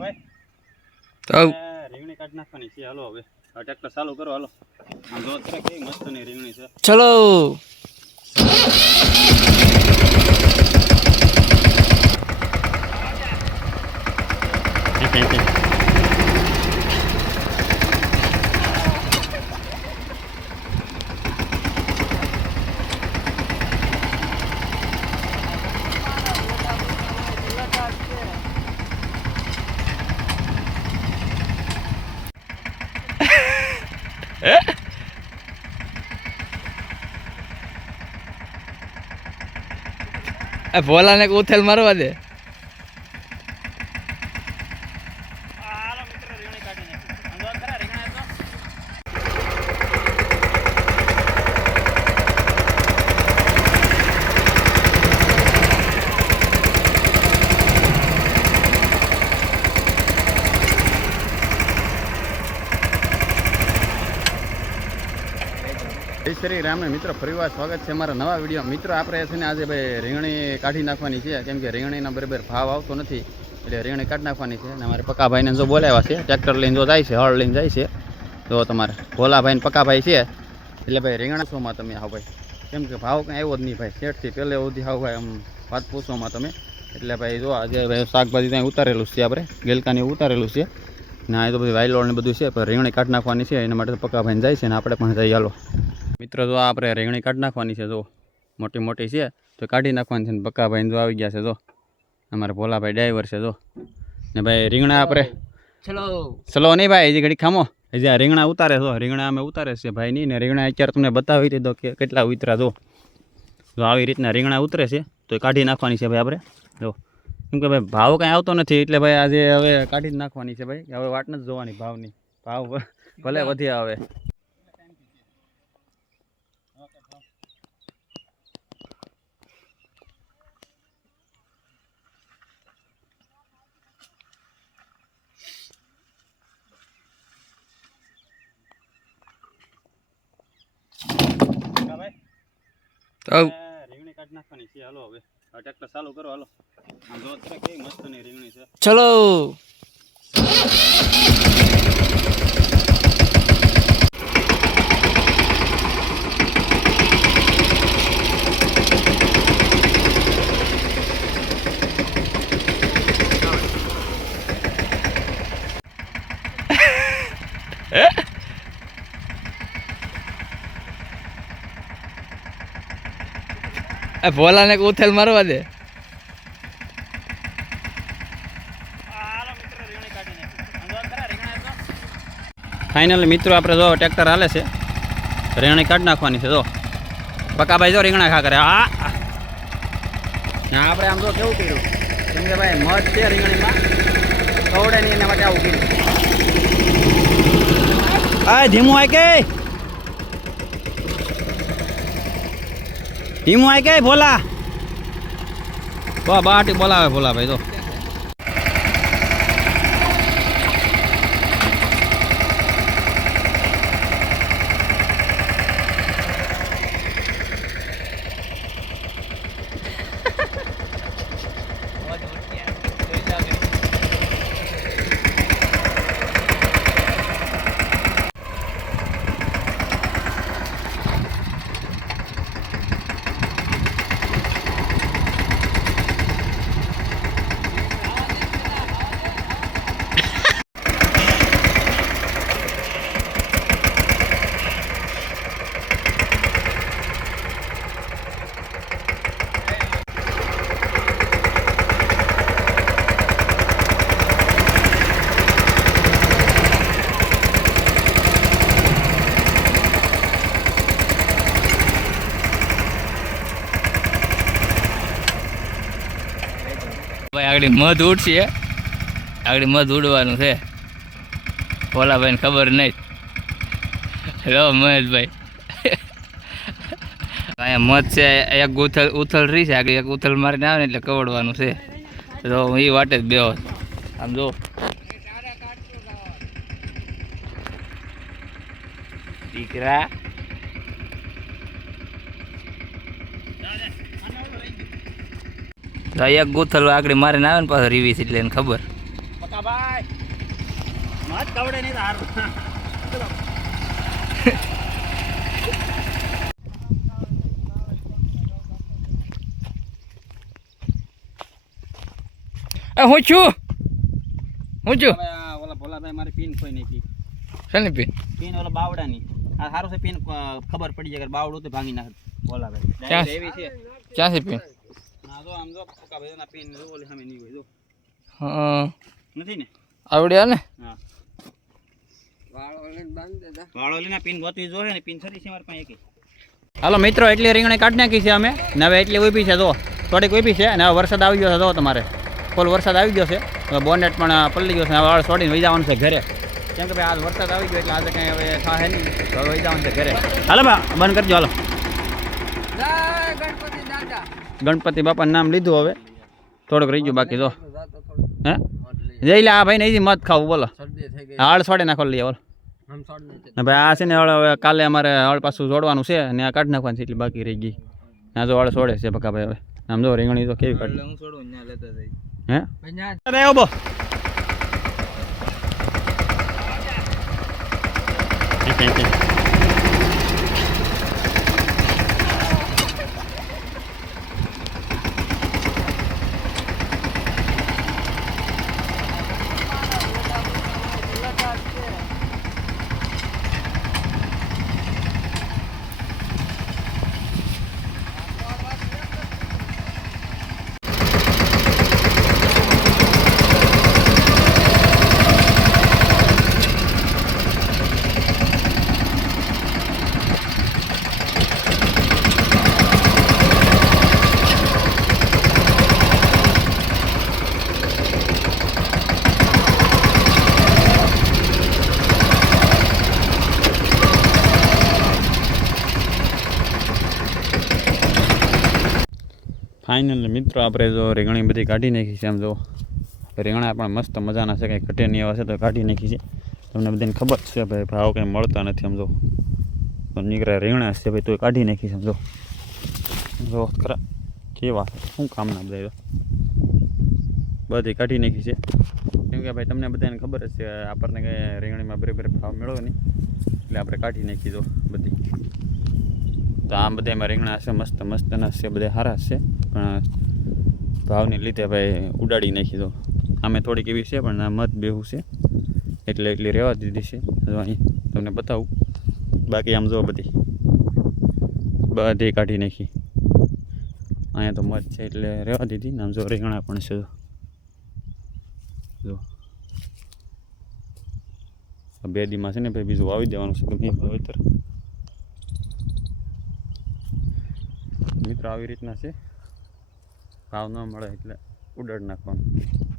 ભાઈ રીંગણી કાઢી નાખવાની છે. હાલો હવે. ટ્રેક્ટર ચાલુ કરો હાલો. આમ જો અત્યારે કેવી મસ્તની રીંગણી છે. ચલો. આ ભોલાને ઉથેલ મારવા દે હાલો મિત્રો રીંગણી કાઢી નાખી આમ જો ખરા રીંગણા તો જય શ્રી રામ મિત્રો ફરીવાર સ્વાગત છે અમારા નવા વીડિયો. મિત્રો, આપણે છે ને આજે ભાઈ રીંગણી કાઢી નાખવાની છે. કેમ કે રીંગણીના બરાબર ભાવ આવતો નથી, એટલે રીંગણી કાઢી નાખવાની છે. અને અમારે પકાભાઈને જો બોલાવ્યા છે, ટ્રેક્ટર લઈને જો જાય છે, હળ લઈને જાય છે, તો તમારે ભોલાભાઈ ને પકાભાઈ છે. એટલે ભાઈ રીંગણા શોમાં તમે આવો ભાઈ. કેમ કે ભાવ કંઈ આવ્યો જ નહીં ભાઈ. શેઠથી પહેલે સુધી આવો ભાઈ, આમ વાત પૂછવામાં તમે. એટલે ભાઈ જો આજે ભાઈ શાકભાજી ત્યાં ઉતારેલું છે આપણે. ગેલકાની ઉતારેલું છે. ના એ તો બધી વાયલોળ ને બધું છે, પણ રીંગણી કાઢી નાખવાની છે. એના માટે પકાભાઈને જાય છે ને આપણે પણ જઈ હાલો. મિત્રો જો આપણે રીંગણી કાઢી નાખવાની છે જો મોટી મોટી છે તો કાઢી નાખવાની છે ને ભાઈ જો આવી ગયા છે જો. અમારા ભોલાભાઈ ડ્રાઈવર છે જો. ને ભાઈ રીંગણા આપણે ચલો. ચલો નહીં ભાઈ હજી ઘડી ખામો. હજી આ રીંગણા ઉતારે છો રીંગણા અમે ઉતારે છે ભાઈ નહીં ને રીંગણા અત્યારે તમને બતાવી દીધો કે કેટલા ઉતરા જો. જો આવી રીતના રીંગણા ઉતરે છે તો એ કાઢી નાખવાની છે ભાઈ આપણે જો. કેમ કે ભાઈ ભાવ કાંઈ આવતો નથી એટલે ભાઈ આજે હવે કાઢી જ નાખવાની છે ભાઈ હવે વાટ નથી જોવાની ભાવની. ભાવ ભલે વધી આવે તો રીંગણી કાઢી નાખવાની છે હાલો હવે આ ટ્રેક્ટર ચાલુ. આ ભોલાને એક ઉથેલ મારવા દે. ફાઇનલી મિત્રો આપણે જો ટ્રેક્ટર હાલે છે રીંગણી કાઢી નાખવાની છે જો. પકાભાઈ જો રીંગણા ખા કરે. આ ના આપણે આમ જો કેવું કર્યું? કેમ કે ભાઈ મધ છે રીંગણીમાં કવડે નહીં એના માટે આવું કર્યું. આ ધીમું આય કે. ધીમું આય કે ભોલા? બા બાટી બોલાવે ભોલા ભાઈ તો ભાઈ, આગળ મધ ઉડશે. આગળ મધ ઉડવાનું છે. ભોલાભાઈને ખબર નહીં. લો મહેશભાઈ. અહીંયા મધ છે, એક ઉથલ ઉથલ રહી છે, આગળ એક ઉથલ મારીને આવે ને એટલે કવડવાનું છે. તો એ વાટે જ બેહો. આમ જો દીકરા. તો એક ગુથલ આગળ મારીને આવે ને પાછો રીવીસ એટલે એને ખબર. હું છું? હું છું? ઓલા ભોલાભાઈ મારી પીન કોઈ નહીં શાની પી પીન ઓલા બાવડાની. આ સારું છે પીન ખબર પડી જાય બાવડું તો ભાંગી નાખે. ભોલાભાઈ. ક્યાં? એવી છે. ના ભાઈ ના પીન? નથી ને? આવડ્યા ને? હા. વાળો લઈને પીન ગોતવી જોઈએ ને પીન સરી છે મારી પાસે એકેય. હાલો મિત્રો એટલી રીંગણી કાઢી નાખી છે અમે. ને હવે એટલી ઊભી છે જો. થોડીક ઊભી છે અને હવે વરસાદ આવી ગયો છે જો તમારે. ફૂલ વરસાદ આવી ગયો છે. હવે બોનેટ પણ પલળી ગયો છે હવે વાળ છોડીને વહી જવાનું છે ઘરે. કેમ કે ભાઈ આજ વરસાદ આવી ગયો એટલે આજે કંઈ હવે થાય નહીં. વૈજાવાનું હવે વહી જવાનું છે ઘરે. હાલો બા બંધ કરજો હાલો. ગણપતિ બાપાનું નામ લીધું હવે. થોડુંક રહી ગયું બાકી જો હે? જઈ લે આ ભાઈ નહીં મત ખાવું બોલો. હાડ છોડે નાખો લઈએ બોલો. ભાઈ આ છે ને હળ હવે કાલે અમારે હળ પાછું જોડવાનું છે અને આ કાઢી નાખવાની છે એટલે બાકી રહી ગઈ. ના જો હળ છોડે છે ભકા ભાઈ હવે. આમ જો રીંગણી તો કેવી કાઢી. હે? ત્યાં લેતા જઈ ફાઇનલ મિત્રો, આપણે જો રીંગણી બધી કાઢી નાખી છે. આમ જો રીંગણા પણ મસ્ત મજાના છે કંઈ ઘટે નહીં એવા તો કાઢી નાખી છે. તમને બધાને ખબર છે ભાઈ, ભાવ કંઈ મળતા નથી આમ જો. નીકળ્યા રીંગણા છે ભાઈ તો કાઢી નાખી સમજો જો. ખરા, કેવા શું કામના બધા બધી કાઢી નાખી છે. કેમ કે ભાઈ, તમને બધાને ખબર જ છે, આપણને કંઈ રીંગણીમાં બરાબર ભાવ મેળવો નહીં. એટલે આપણે કાઢી નાખી દો બધી. તો આમ બધા એમાં રીંગણા હશે મસ્ત મસ્તના છે, બધા સારા છે. પણ ભાવને લીધે ભાઈ ઉડાડી નાખી દો આમે થોડીક એવી છે, પણ આ મત બેહું છે. એટલે એટલી રહેવા દીધી છે. અહીં તમને બતાવું. બાકી આમ જો બધી. બધી કાઢી નાખી. અહીંયા તો મત છે એટલે રહેવા દીધી. આમ જો રીંગણા પણ છે. જો. બે દીમાં છે ને ભાઈ, બીજું વાવી દેવાનું છે. ગમે વાવેતર મિત્રો આવી રીતના છે. ભાવ ન મળે એટલે ઉડાડ નાખવાનું.